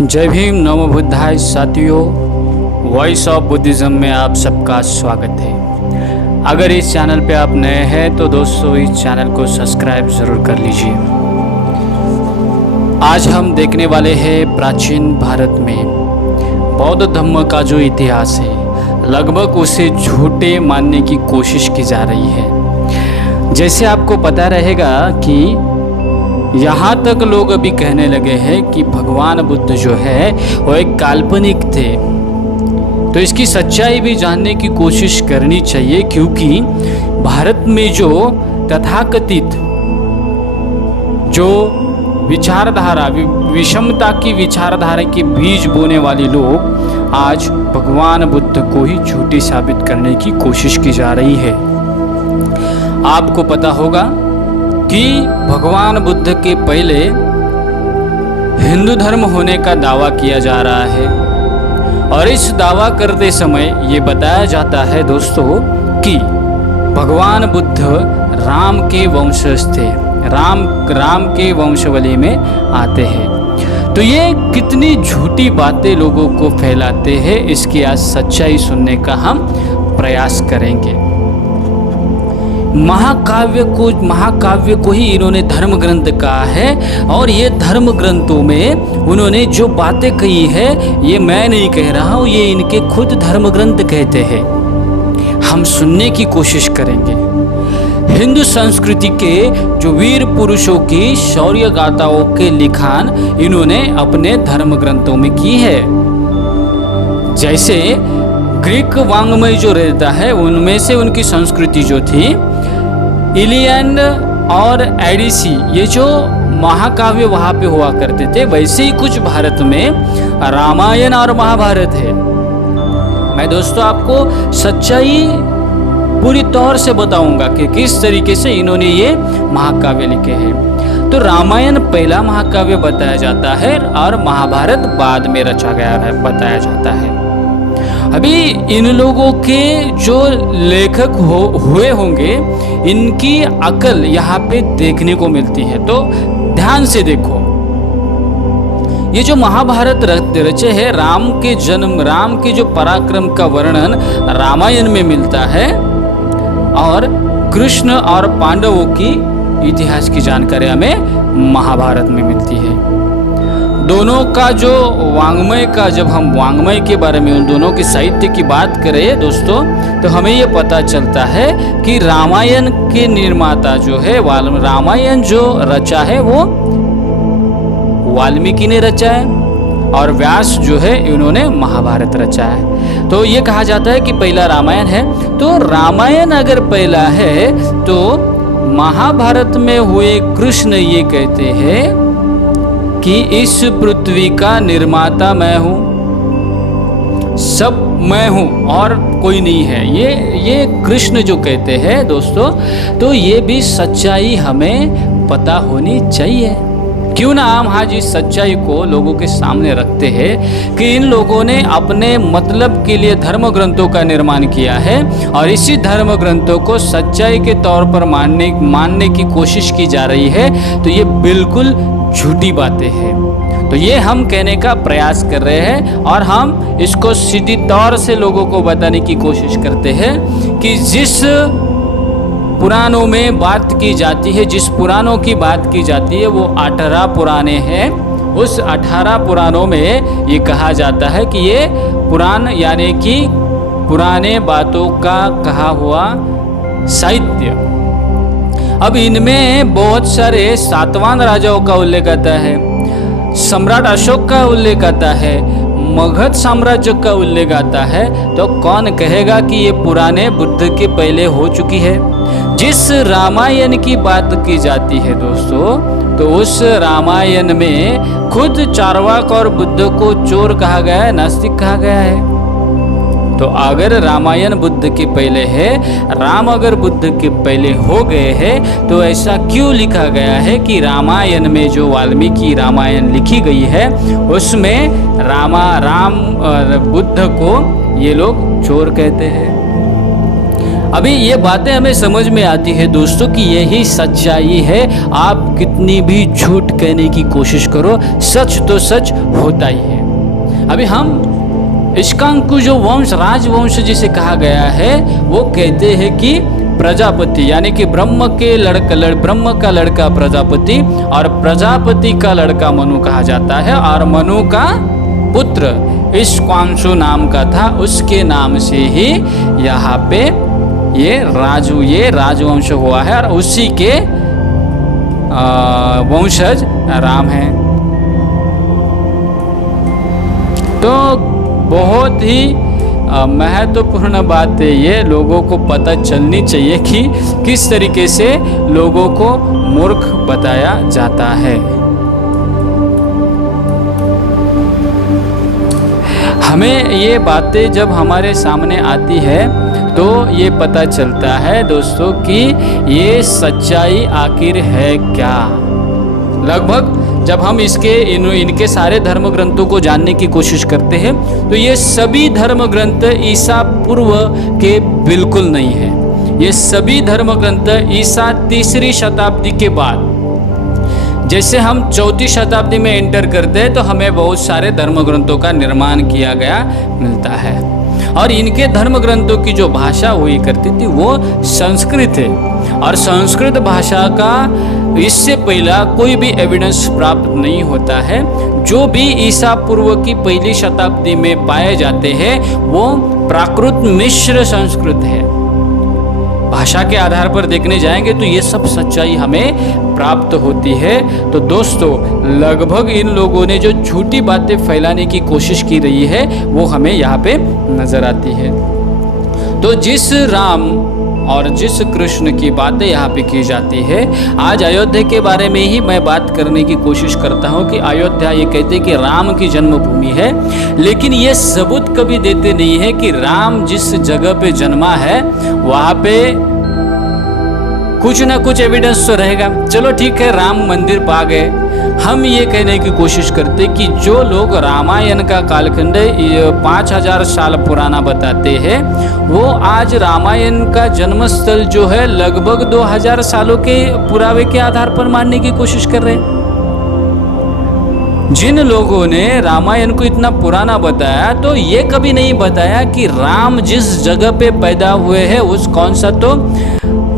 जय भीम, नमो बुद्धाय साथियों। Voice of Buddhism में आप सबका स्वागत है। अगर इस चैनल पे आप नए हैं तो दोस्तों इस चैनल को सब्सक्राइब ज़रूर कर लीजिए। आज हम देखने वाले हैं प्राचीन भारत में बौद्ध धर्म का जो इतिहास है, लगभग उसे झूठे मानने की कोशिश की जा रही है। जैसे आपको पता रहेगा कि यहाँ तक लोग अभी कहने लगे हैं कि भगवान बुद्ध जो है वो एक काल्पनिक थे। तो इसकी सच्चाई भी जानने की कोशिश करनी चाहिए, क्योंकि भारत में जो तथाकथित जो विचारधारा, विषमता की विचारधारा के बीज बोने वाले लोग आज भगवान बुद्ध को ही झूठी साबित करने की कोशिश की जा रही है। आपको पता होगा कि भगवान बुद्ध के पहले हिंदू धर्म होने का दावा किया जा रहा है, और इस दावा करते समय ये बताया जाता है दोस्तों कि भगवान बुद्ध राम के वंशज थे, राम के वंशावली में आते हैं। तो ये कितनी झूठी बातें लोगों को फैलाते हैं, इसकी आज सच्चाई सुनने का हम प्रयास करेंगे। महाकाव्य को ही इन्होंने धर्म ग्रंथ कहा है, और ये धर्म ग्रंथों में उन्होंने जो बातें कही है ये मैं नहीं कह रहा हूँ, ये इनके खुद धर्म ग्रंथ कहते हैं। हम सुनने की कोशिश करेंगे। हिंदू संस्कृति के जो वीर पुरुषों की शौर्य गाथाओं के लिखान इन्होंने अपने धर्म ग्रंथों में की है। जैसे ग्रीक वांग्मय जो रहता है उनमें से उनकी संस्कृति जो थी, इलियड और एडिसी, ये जो महाकाव्य वहाँ पे हुआ करते थे, वैसे ही कुछ भारत में रामायण और महाभारत है। मैं दोस्तों आपको सच्चाई पूरी तौर से बताऊंगा कि किस तरीके से इन्होंने ये महाकाव्य लिखे हैं। तो रामायण पहला महाकाव्य बताया जाता है और महाभारत बाद में रचा गया है बताया जाता है। अभी इन लोगों के जो लेखक हुए होंगे, इनकी अकल यहाँ पे देखने को मिलती है। तो ध्यान से देखो, ये जो महाभारत रचे है, राम के जन्म, राम के जो पराक्रम का वर्णन रामायण में मिलता है, और कृष्ण और पांडवों की इतिहास की जानकारी हमें महाभारत में मिलती है। दोनों का जो वांग्मय का, जब हम वांग्मय के बारे में, उन दोनों के साहित्य की बात करें दोस्तों, तो हमें ये पता चलता है कि रामायण के निर्माता जो है, रामायण जो रचा है वो वाल्मीकि ने रचा है, और व्यास जो है इन्होंने महाभारत रचा है। तो ये कहा जाता है कि पहला रामायण है। तो रामायण अगर पहला है तो महाभारत में हुए कृष्ण ये कहते हैं कि इस पृथ्वी का निर्माता मैं हूँ, सब मैं हूँ और कोई नहीं है। ये कृष्ण जो कहते हैं दोस्तों, तो ये भी सच्चाई हमें पता होनी चाहिए। क्यों ना हम आज इस सच्चाई को लोगों के सामने रखते हैं कि इन लोगों ने अपने मतलब के लिए धर्म ग्रंथों का निर्माण किया है, और इसी धर्म ग्रंथों को सच्चाई के तौर पर मानने की कोशिश की जा रही है। तो ये बिल्कुल झूठी बातें हैं। तो ये हम कहने का प्रयास कर रहे हैं, और हम इसको सीधी तौर से लोगों को बताने की कोशिश करते हैं कि जिस पुराणों में बात की जाती है, जिस पुराणों की बात की जाती है वो 18 पुराने हैं। उस 18 पुराणों में ये कहा जाता है कि ये पुराण यानी कि पुराने बातों का कहा हुआ साहित्य। अब इनमें बहुत सारे सातवाहन राजाओं का उल्लेख आता है, सम्राट अशोक का उल्लेख आता है, मगध साम्राज्य का उल्लेख आता है। तो कौन कहेगा कि ये पुराने बुद्ध के पहले हो चुकी है? जिस रामायण की बात की जाती है दोस्तों, तो उस रामायण में खुद चार्वाक और बुद्ध को चोर कहा गया है, नास्तिक कहा गया है। तो अगर रामायण बुद्ध के पहले है, राम अगर बुद्ध के पहले हो गए हैं, तो ऐसा क्यों लिखा गया है कि रामायण में जो वाल्मीकि रामायण लिखी गई है उसमें बुद्ध को ये लोग चोर कहते हैं? अभी ये बातें हमें समझ में आती है दोस्तों कि यही सच्चाई है। आप कितनी भी झूठ कहने की कोशिश करो, सच तो सच होता ही है। अभी हम इक्ष्वाकु जो वंश, राजवंश जिसे कहा गया है, वो कहते हैं कि प्रजापति यानी कि ब्रह्म का लड़का प्रजापति और प्रजापति का लड़का मनु कहा जाता है, और मनु का पुत्र इक्ष्वाकु नाम का था, उसके नाम से ही यहाँ पे ये राजवंश हुआ है, और उसी के वंशज राम हैं। तो बहुत ही महत्वपूर्ण बात है, ये लोगों को पता चलनी चाहिए कि किस तरीके से लोगों को मूर्ख बताया जाता है। हमें ये बातें जब हमारे सामने आती है तो ये पता चलता है दोस्तों कि ये सच्चाई आखिर है क्या। लगभग जब हम इनके सारे धर्म ग्रंथों को जानने की कोशिश करते हैं तो ये सभी धर्म ग्रंथ ईसा पूर्व के बिल्कुल नहीं है। ये सभी धर्म ग्रंथ ईसा 3री शताब्दी के बाद, जैसे हम 4वीं शताब्दी में एंटर करते हैं तो हमें बहुत सारे धर्म ग्रंथों का निर्माण किया गया मिलता है, और इनके धर्म ग्रंथों की जो भाषा हुई करती थी वो संस्कृत है, और संस्कृत भाषा का इससे पहला कोई भी एविडेंस प्राप्त नहीं होता है। जो भी ईसा पूर्व की 1ली शताब्दी में पाए जाते हैं वो प्राकृत मिश्र संस्कृत है। भाषा के आधार पर देखने जाएंगे तो ये सब सच्चाई हमें प्राप्त होती है। तो दोस्तों, लगभग इन लोगों ने जो झूठी बातें फैलाने की कोशिश की रही है वो हमें यहाँ पे नजर आती है। तो जिस राम और जिस कृष्ण की बातें यहाँ पे की जाती है, आज अयोध्या के बारे में ही मैं बात करने की कोशिश करता हूँ कि अयोध्या, ये कहते हैं कि राम की जन्मभूमि है, लेकिन ये सबूत कभी देते नहीं है कि राम जिस जगह पे जन्मा है वहाँ पे कुछ ना कुछ एविडेंस तो रहेगा। चलो ठीक है, राम मंदिर पा गए। हम ये कहने की कोशिश करते कि जो लोग रामायण का कालखंड 5000 साल पुराना बताते हैं, वो आज रामायण का जन्मस्थल जो है लगभग 2000 सालों के पुरावे के आधार पर मानने की कोशिश कर रहे हैं। जिन लोगों ने रामायण को इतना पुराना बताया तो ये कभी नहीं बताया कि राम जिस जगह पे पैदा हुए हैं उस कौन सा तो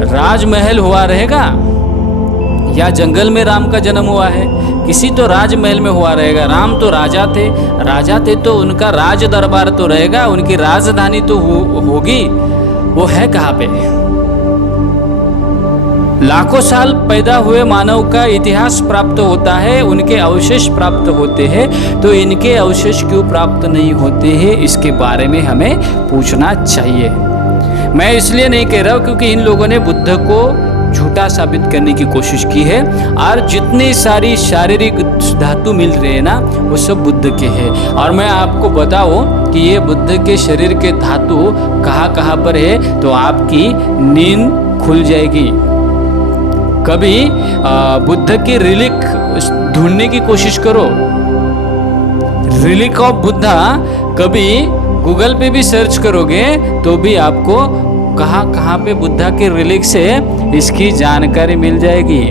राजमहल हुआ रहेगा, या जंगल में राम का जन्म हुआ है, किसी तो राजमहल में हुआ रहेगा। राम तो राजा थे तो उनका राज दरबार तो रहेगा, उनकी राजधानी तो होगी। वो है कहाँ पे? लाखों साल पैदा हुए मानव का इतिहास प्राप्त होता है, उनके अवशेष प्राप्त होते हैं, तो इनके अवशेष क्यों प्राप्त नहीं होते हैं, इसके बारे में हमें पूछना चाहिए। मैं इसलिए नहीं कह रहा हूँ क्योंकि इन लोगों ने बुद्ध को झूठा साबित करने की कोशिश की है, और जितनी सारी शारीरिक धातु मिल रहे हैं ना वो सब बुद्ध के हैं। और मैं आपको बताऊं कि ये बुद्ध के शरीर के धातु कहाँ पर है तो आपकी नींद खुल जाएगी। कभी बुद्ध की रिलिक ढूंढने की कोशिश करो, रिलिक ऑफ बुद्धा, कभी गूगल पे भी सर्च करोगे तो भी आपको कहाँ पे बुद्धा के रिलिक्स है इसकी जानकारी मिल जाएगी।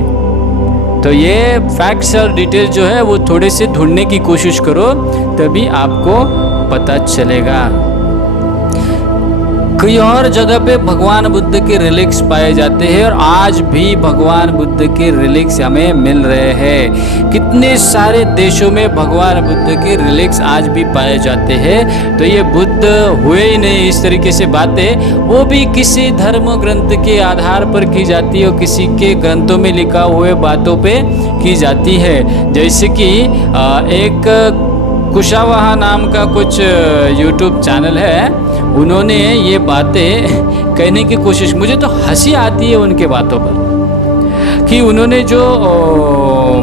तो ये फैक्ट्स और डिटेल जो है वो थोड़े से ढूंढने की कोशिश करो, तभी आपको पता चलेगा। कई और जगह पे भगवान बुद्ध के रिलिक्स पाए जाते हैं, और आज भी भगवान बुद्ध के रिलिक्स हमें मिल रहे हैं। कितने सारे देशों में भगवान बुद्ध के रिलिक्स आज भी पाए जाते हैं। तो ये बुद्ध हुए ही नहीं, इस तरीके से बातें वो भी किसी धर्म ग्रंथ के आधार पर की जाती है और किसी के ग्रंथों में लिखा हुए बातों पे की जाती है। जैसे कि एक कुशावाहा नाम का कुछ यूट्यूब चैनल है, उन्होंने ये बातें कहने की कोशिश, मुझे तो हंसी आती है उनके बातों पर कि उन्होंने जो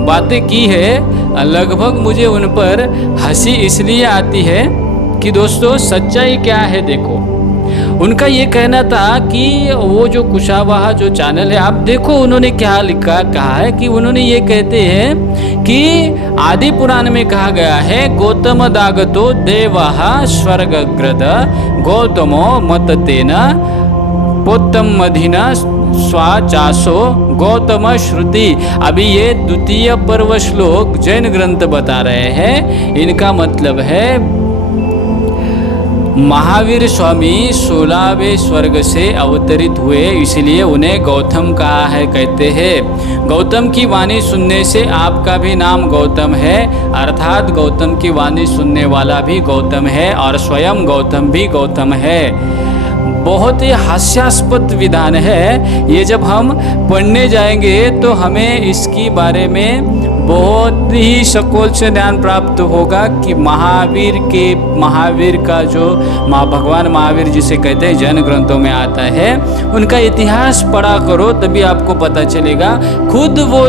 बातें की है, लगभग मुझे उन पर हंसी इसलिए आती है कि दोस्तों सच्चाई क्या है। देखो, उनका ये कहना था कि वो जो कुशावाहा जो चैनल है, आप देखो उन्होंने क्या कहा है कि उन्होंने ये कहते हैं कि आदि पुराण में कहा गया है, गौतम दागतो देवाः स्वर्गग्रद गौतमो मततेन पोत्तम मधिना स्वाचासो गौतम श्रुति। अभी ये द्वितीय पर्व श्लोक जैन ग्रंथ बता रहे हैं। इनका मतलब है महावीर स्वामी 16वें स्वर्ग से अवतरित हुए, इसलिए उन्हें गौतम कहा है। कहते हैं गौतम की वाणी सुनने से आपका भी नाम गौतम है, अर्थात गौतम की वाणी सुनने वाला भी गौतम है और स्वयं गौतम भी गौतम है। बहुत ही हास्यास्पद विधान है ये। जब हम पढ़ने जाएंगे तो हमें इसकी बारे में बहुत ही सकोल से ज्ञान प्राप्त होगा कि महावीर का जो भगवान महावीर जिसे कहते हैं जैन ग्रंथों में आता है, उनका इतिहास पढ़ा करो तभी आपको पता चलेगा। खुद वो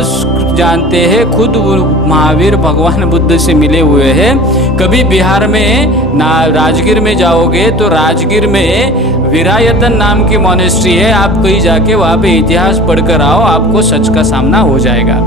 जानते हैं, खुद वो महावीर भगवान बुद्ध से मिले हुए हैं। कभी बिहार में राजगीर में जाओगे तो राजगीर में विरायतन नाम की मॉनेस्ट्री है, आप कहीं जाके वहाँ पे इतिहास पढ़कर आओ, आपको सच का सामना हो जाएगा।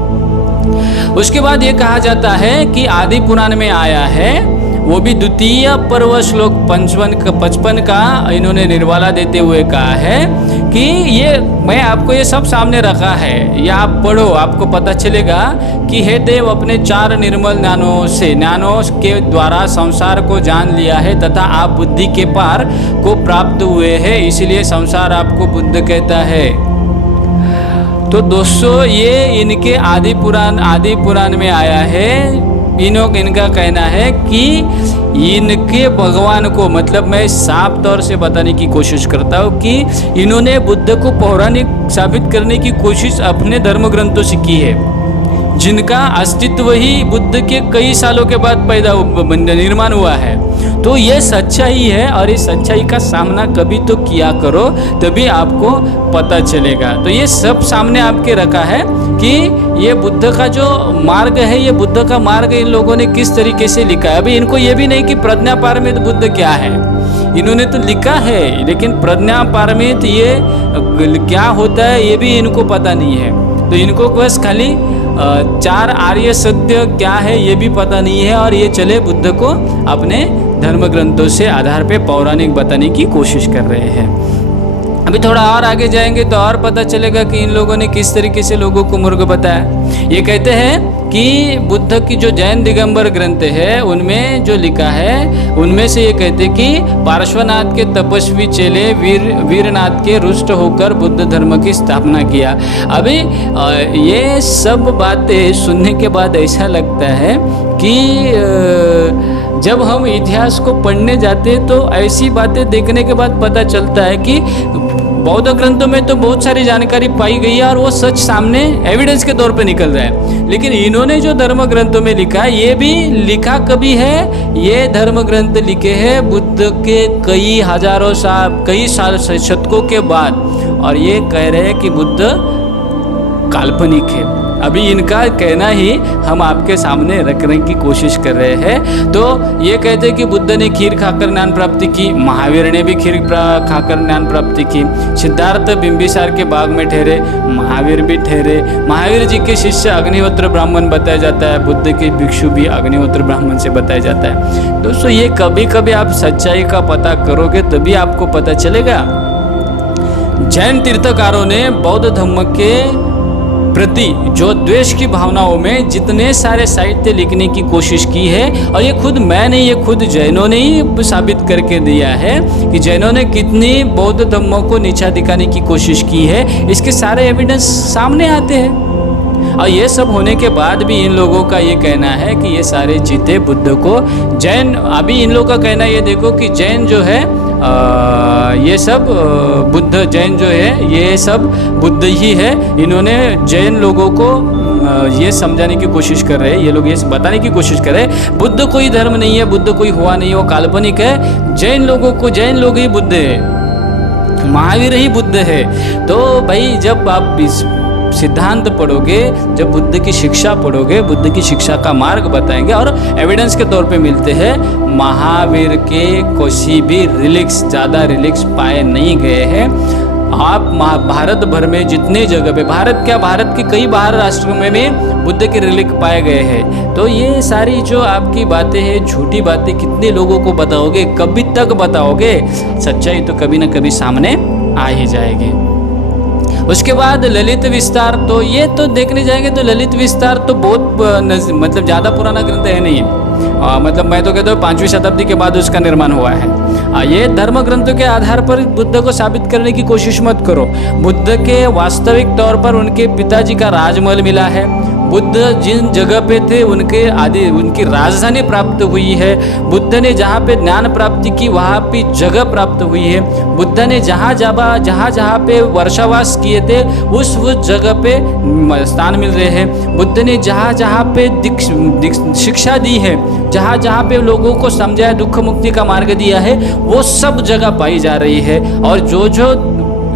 उसके बाद ये कहा जाता है कि आदि पुराण में आया है, वो भी द्वितीय पर्व श्लोक 55 का इन्होंने निर्वाला देते हुए कहा है कि ये मैं आपको ये सब सामने रखा है, ये आप पढ़ो, आपको पता चलेगा कि हे देव अपने 4 निर्मल ज्ञानों के द्वारा संसार को जान लिया है तथा आप बुद्धि के पार को प्राप्त हुए हैं, इसलिए संसार आपको बुद्ध कहता है। तो दोस्तों ये इनके आदि पुराण में आया है। इनका कहना है कि इनके भगवान को, मतलब मैं साफ तौर से बताने की कोशिश करता हूँ कि इन्होंने बुद्ध को पौराणिक साबित करने की कोशिश अपने धर्म ग्रंथों से की है, जिनका अस्तित्व ही बुद्ध के कई सालों के बाद निर्माण हुआ है। तो ये सच्चाई है और इस सच्चाई का सामना कभी तो किया करो तभी आपको पता चलेगा। तो ये सब सामने आपके रखा है कि ये बुद्ध का जो मार्ग है, ये बुद्ध का मार्ग इन लोगों ने किस तरीके से लिखा है। अभी इनको ये भी नहीं कि प्रज्ञा पारमित बुद्ध क्या है, इन्होंने तो लिखा है, लेकिन प्रज्ञा पारमित ये क्या होता है ये भी इनको पता नहीं है। तो इनको बस खाली 4 आर्य सत्य क्या है ये भी पता नहीं है, और ये चले बुद्ध को अपने धर्म ग्रंथों से आधार पे पौराणिक बताने की कोशिश कर रहे हैं। अभी थोड़ा और आगे जाएंगे तो और पता चलेगा कि इन लोगों ने किस तरीके से लोगों को मूर्ख बताया। ये कहते हैं कि बुद्ध की जो जैन दिगंबर ग्रंथ है उनमें जो लिखा है, उनमें से ये कहते हैं कि पार्श्वनाथ के तपस्वी चेले वीरनाथ के रुष्ट होकर बुद्ध धर्म की स्थापना किया। अभी ये सब बातें सुनने के बाद ऐसा लगता है कि जब हम इतिहास को पढ़ने जाते हैं तो ऐसी बातें देखने के बाद पता चलता है कि बौद्ध ग्रंथों में तो बहुत सारी जानकारी पाई गई है और वो सच सामने एविडेंस के तौर पे निकल रहा है। लेकिन इन्होंने जो धर्म ग्रंथों में लिखा है, ये भी लिखा कभी है, ये धर्म ग्रंथ लिखे हैं बुद्ध के कई साल शतकों के बाद, और ये कह रहे हैं कि बुद्ध काल्पनिक है। अभी इनका कहना ही हम आपके सामने रखने की कोशिश कर रहे हैं। तो ये कहते हैं कि बुद्ध ने खीर खाकर ज्ञान प्राप्ति की, महावीर ने भी खीर खाकर ज्ञान प्राप्ति की, सिद्धार्थ बिंबिसार के बाग में ठहरे, महावीर भी ठहरे, महावीर जी के शिष्य अग्निहोत्र ब्राह्मण बताया जाता है, बुद्ध के भिक्षु भी अग्निहोत्र ब्राह्मण से बताया जाता है। दोस्तों ये कभी कभी आप सच्चाई का पता करोगे तभी आपको पता चलेगा। जैन तीर्थकारों ने बौद्ध धर्म के प्रति जो द्वेष की भावनाओं में जितने सारे साहित्य लिखने की कोशिश की है, और ये खुद मैं नहीं, ये खुद जैनों ने ही साबित करके दिया है कि जैनों ने कितनी बौद्ध धर्मों को नीचा दिखाने की कोशिश की है, इसके सारे एविडेंस सामने आते हैं। और ये सब होने के बाद भी इन लोगों का ये कहना है कि ये सारे जीते बुद्ध को। जैन, अभी इन लोगों का कहना ये देखो कि जैन जो है ये सब बुद्ध, जैन जो है ये सब बुद्ध ही है। इन्होंने जैन लोगों को ये समझाने की कोशिश कर रहे हैं, ये लोग ये बताने की कोशिश कर रहे हैं बुद्ध कोई धर्म नहीं है, बुद्ध कोई हुआ नहीं, वो काल्पनिक है। जैन लोग ही बुद्ध है, महावीर ही बुद्ध है। तो भाई जब आप इस सिद्धांत पढ़ोगे, जब बुद्ध की शिक्षा पढ़ोगे, बुद्ध की शिक्षा का मार्ग बताएंगे और एविडेंस के तौर पे मिलते हैं। महावीर के कोई भी रिलिक्स, ज़्यादा रिलिक्स पाए नहीं गए हैं। आप भारत भर में जितने जगह पे, भारत के कई बाहर राष्ट्रों में भी बुद्ध के रिलिक पाए गए हैं। तो ये सारी जो आपकी बातें हैं, झूठी बातें कितने लोगों को बताओगे, कभी तक बताओगे? सच्चाई तो कभी ना कभी सामने आ ही जाएगी। उसके बाद ललित विस्तार, तो ये तो देखने जाएंगे तो ललित विस्तार तो बहुत मतलब ज़्यादा पुराना ग्रंथ है नहीं, मतलब मैं तो कहता हूँ 5वीं शताब्दी के बाद उसका निर्माण हुआ है। ये धर्म ग्रंथों के आधार पर बुद्ध को साबित करने की कोशिश मत करो। बुद्ध के वास्तविक तौर पर उनके पिताजी का राजमहल मिला है। बुद्ध जिन जगह पे थे उनकी राजधानी प्राप्त हुई है। बुद्ध ने जहाँ पे ज्ञान प्राप्ति की वहाँ पे जगह प्राप्त हुई है। बुद्ध ने जहाँ पे वर्षावास किए थे उस जगह पे स्थान मिल रहे हैं। बुद्ध ने जहाँ पे शिक्षा दी है, जहाँ पे लोगों को समझाया, दुख मुक्ति का मार्ग दिया है, वो सब जगह पाई जा रही है। और जो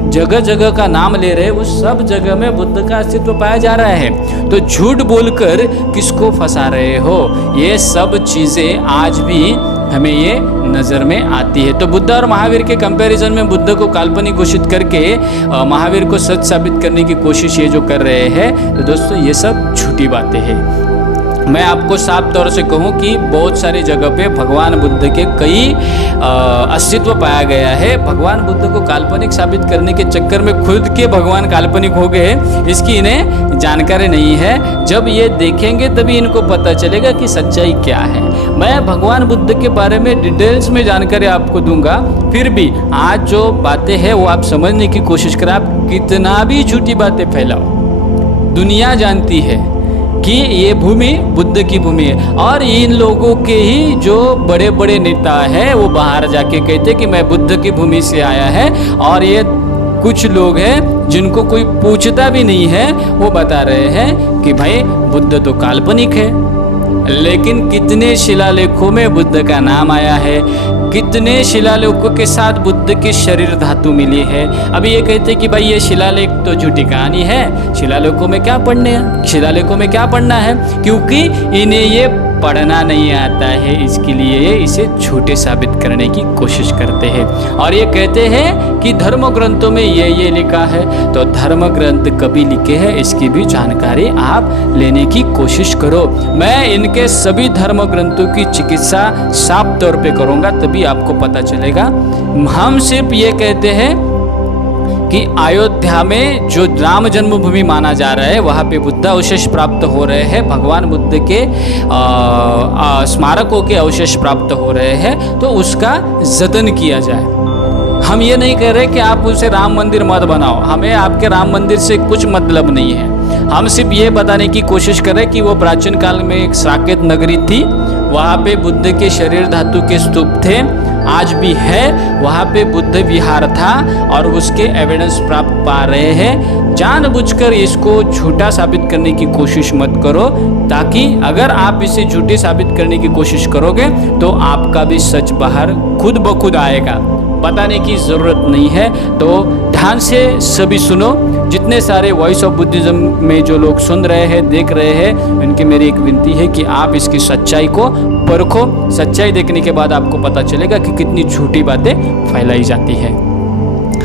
जगह जगह का नाम ले रहे हैं उस सब जगह में बुद्ध का अस्तित्व पाया जा रहा है। तो झूठ बोलकर किसको फंसा रहे हो? ये सब चीज़ें आज भी हमें ये नज़र में आती है। तो बुद्ध और महावीर के कंपैरिजन में बुद्ध को काल्पनिक घोषित करके महावीर को सच साबित करने की कोशिश ये जो कर रहे हैं, तो दोस्तों ये सब झूठी बातें हैं। मैं आपको साफ तौर से कहूँ कि बहुत सारी जगह पे भगवान बुद्ध के कई अस्तित्व पाया गया है। भगवान बुद्ध को काल्पनिक साबित करने के चक्कर में खुद के भगवान काल्पनिक हो गए, इसकी इन्हें जानकारी नहीं है। जब ये देखेंगे तभी इनको पता चलेगा कि सच्चाई क्या है। मैं भगवान बुद्ध के बारे में डिटेल्स में जानकारी आपको दूंगा, फिर भी आज जो बातें हैं वो आप समझने की कोशिश करें। आप कितना भी झूठी बातें फैलाओ, दुनिया जानती है कि ये भूमि बुद्ध की भूमि है। और इन लोगों के ही जो बड़े बड़े नेता हैं वो बाहर जाके कहते कि मैं बुद्ध की भूमि से आया है, और ये कुछ लोग हैं जिनको कोई पूछता भी नहीं है, वो बता रहे हैं कि भाई बुद्ध तो काल्पनिक है। लेकिन कितने शिलालेखों में बुद्ध का नाम आया है, कितने शिलालेखों के साथ बुद्ध की शरीर धातु मिली है। अभी ये कहते हैं कि भाई ये शिलालेख तो झूठी कहानी है, शिलालेखों में क्या पढ़ना है, क्योंकि इन्हें ये पढ़ना नहीं आता है, इसके लिए इसे झूठे साबित करने की कोशिश करते हैं। और ये कहते हैं कि धर्म ग्रंथों में ये लिखा है, तो धर्म ग्रंथ कभी लिखे हैं इसकी भी जानकारी आप लेने की कोशिश करो। मैं इनके सभी धर्म ग्रंथों की चिकित्सा साफ तौर पे करूँगा, तभी आपको पता चलेगा। हम सिर्फ ये कहते हैं कि अयोध्या में जो राम जन्मभूमि माना जा रहा है वहाँ पे बुद्ध अवशेष प्राप्त हो रहे हैं, भगवान बुद्ध के स्मारकों के अवशेष प्राप्त हो रहे हैं, तो उसका जतन किया जाए। हम ये नहीं कह रहे कि आप उसे राम मंदिर मत बनाओ, हमें आपके राम मंदिर से कुछ मतलब नहीं है। हम सिर्फ ये बताने की कोशिश कर रहे हैं कि वो प्राचीन काल में एक साकेत नगरी थी, वहाँ पे बुद्ध के शरीर धातु के स्तूप थे, आज भी है, वहाँ पे बुद्ध विहार था, और उसके एविडेंस प्राप्त पा रहे हैं। जानबूझकर इसको झूठा साबित करने की कोशिश मत करो, ताकि अगर आप इसे झूठे साबित करने की कोशिश करोगे तो आपका भी सच बाहर खुद ब खुद आएगा। बताने की ज़रूरत नहीं है। तो ध्यान से सभी सुनो, जितने सारे वॉइस ऑफ बुद्धिज्म में जो लोग सुन रहे हैं, देख रहे हैं, उनकी मेरी एक विनती है कि आप इसकी सच्चाई को परखो। सच्चाई देखने के बाद आपको पता चलेगा कि कितनी झूठी बातें फैलाई जाती है।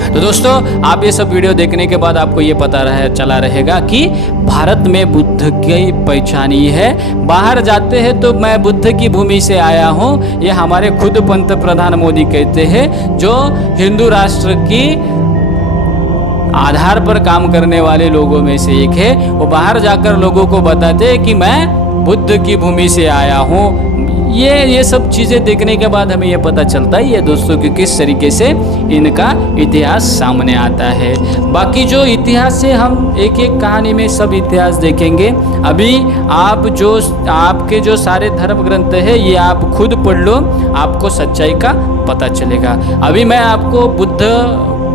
तो दोस्तों, आप ये सब वीडियो देखने के बाद आपको ये पता चला रहेगा कि भारत में बुद्ध की पहचान ही है। बाहर जाते हैं तो मैं बुद्ध की भूमि से आया हूँ, ये हमारे खुद पंत प्रधान मोदी कहते हैं, जो हिंदू राष्ट्र की आधार पर काम करने वाले लोगों में से एक है। वो बाहर जाकर लोगों को बताते हैं कि मैं बुद्ध की भूमि से आया हूँ। ये सब चीज़ें देखने के बाद हमें ये पता चलता है ये दोस्तों कि किस तरीके से इनका इतिहास सामने आता है। बाकी जो इतिहास है हम एक एक कहानी में सब इतिहास देखेंगे। अभी आपके जो सारे धर्म ग्रंथ है ये आप खुद पढ़ लो, आपको सच्चाई का पता चलेगा। अभी मैं आपको बुद्ध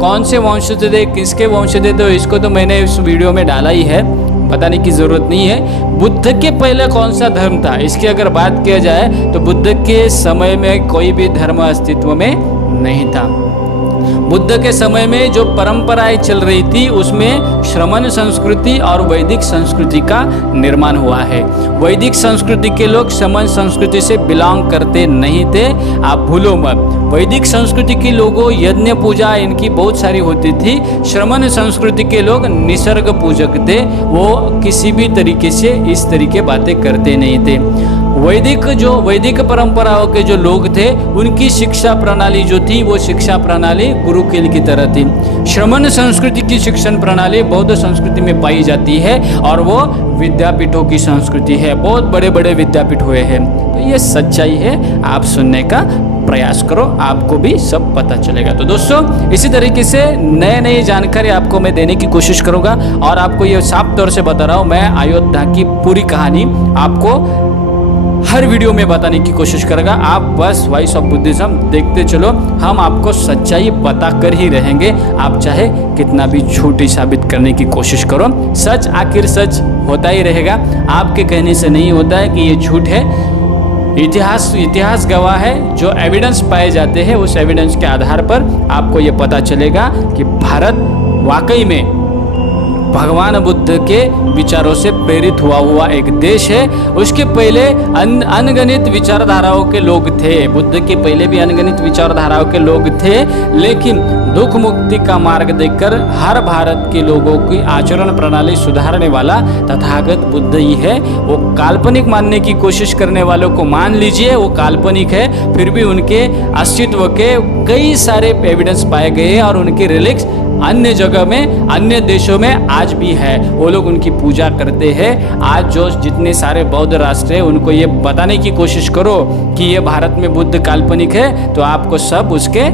कौन से वंशज थे, किसके वंशज थे, तो इसको तो मैंने इस वीडियो में डाला ही है, बताने की ज़रूरत नहीं है। बुद्ध के पहले कौन सा धर्म था, इसकी अगर बात किया जाए तो बुद्ध के समय में कोई भी धर्म अस्तित्व में नहीं था। बुद्ध के समय में जो परंपराएं चल रही थी उसमें श्रमण संस्कृति और वैदिक संस्कृति का निर्माण हुआ है। वैदिक संस्कृति के लोग श्रमण संस्कृति से बिलोंग करते नहीं थे, आप भूलो मत। वैदिक संस्कृति के लोगों यज्ञ पूजा इनकी बहुत सारी होती थी। श्रमण संस्कृति के लोग निसर्ग पूजक थे, वो किसी भी तरीके से इस तरीके बातें करते नहीं थे। वैदिक परंपराओं के जो लोग थे उनकी शिक्षा प्रणाली जो थी वो शिक्षा प्रणाली गुरुकुल की तरह थी। श्रमण संस्कृति की शिक्षण प्रणाली बौद्ध संस्कृति में पाई जाती है और वो विद्यापीठों की संस्कृति है, बहुत बड़े बड़े विद्यापीठ हुए हैं। तो ये सच्चाई है, आप सुनने का प्रयास करो, आपको भी सब पता चलेगा। तो दोस्तों इसी तरीके से नई जानकारी आपको मैं देने की कोशिश करूंगा और आपको ये साफ तौर से बता रहा हूँ, मैं अयोध्या की पूरी कहानी आपको हर वीडियो में बताने की कोशिश करेगा। आप बस वॉइस ऑफ बुद्धिज्म देखते चलो, हम आपको सच्चाई बता कर ही रहेंगे। आप चाहे कितना भी झूठी साबित करने की कोशिश करो, सच आखिर सच होता ही रहेगा। आपके कहने से नहीं होता है कि ये झूठ है। इतिहास गवाह है, जो एविडेंस पाए जाते हैं उस एविडेंस के आधार पर आपको ये पता चलेगा कि भारत वाकई में भगवान बुद्ध के विचारों से प्रेरित हुआ एक देश है। उसके पहले अनगणित विचारधाराओं के लोग थे, बुद्ध के पहले भी अनगणित विचारधाराओं के लोग थे, लेकिन दुख मुक्ति का मार्ग देखकर हर भारत के लोगों की आचरण प्रणाली सुधारने वाला तथागत बुद्ध ही है। वो काल्पनिक मानने की कोशिश करने वालों को मान लीजिए, वो काल्पनिक है, फिर भी उनके अस्तित्व के कई सारे एविडेंस पाए गए हैं और उनके रिलिक्स अन्य जगह में, अन्य देशों में आज भी है। वो लोग उनकी पूजा करते हैं। आज जो जितने सारे बौद्ध राष्ट्र हैं उनको ये बताने की कोशिश करो कि ये भारत में बुद्ध काल्पनिक है, तो आपको सब उसके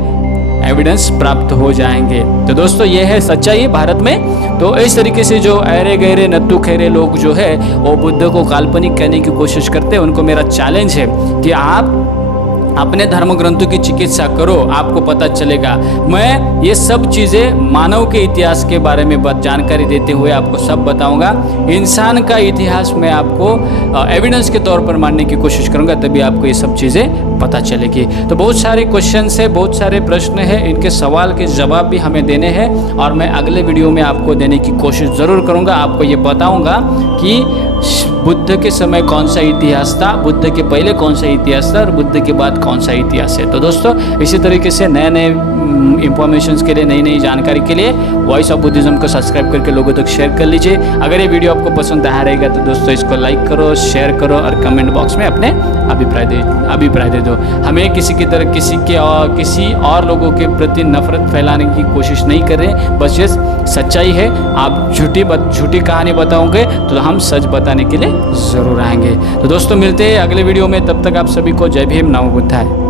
एविडेंस प्राप्त हो जाएंगे। तो दोस्तों ये है सच्चाई भारत में। तो इस तरीके से जो ऐरे गहरे नत्थु खैरे लोग जो है वो बुद्ध को काल्पनिक कहने की कोशिश करते हैं, उनको मेरा चैलेंज है कि आप अपने धर्म ग्रंथों की चिकित्सा करो, आपको पता चलेगा। मैं ये सब चीज़ें मानव के इतिहास के बारे में जानकारी देते हुए आपको सब बताऊंगा। इंसान का इतिहास मैं आपको एविडेंस के तौर पर मानने की कोशिश करूंगा, तभी आपको ये सब चीज़ें पता चलेगी। तो बहुत सारे क्वेश्चन है, बहुत सारे प्रश्न हैं, इनके सवाल के जवाब भी हमें देने हैं और मैं अगले वीडियो में आपको देने की कोशिश ज़रूर करूँगा। आपको ये बताऊँगा कि बुद्ध के समय कौन सा इतिहास था, बुद्ध के पहले कौन सा इतिहास था और बुद्ध के बाद कौन सा इतिहास है। तो दोस्तों इसी तरीके से नए इंफॉर्मेशंस के लिए, नई जानकारी के लिए वॉइस ऑफ बुद्धिज्म को सब्सक्राइब करके लोगों तक शेयर कर लीजिए। अगर ये वीडियो आपको पसंद आया रहेगा तो दोस्तों इसको लाइक करो, शेयर करो और कमेंट बॉक्स में अपने अभिप्राय दे दो। हमें किसी और लोगों के प्रति नफरत फैलाने की कोशिश नहीं कर रहे, बस ये सच्चाई है। आप झूठी कहानी बताओगे तो हम सच बताने के लिए ज़रूर आएंगे। तो दोस्तों मिलते हैं अगले वीडियो में, तब तक आप सभी को जय भीम, नमो बुद्धाय।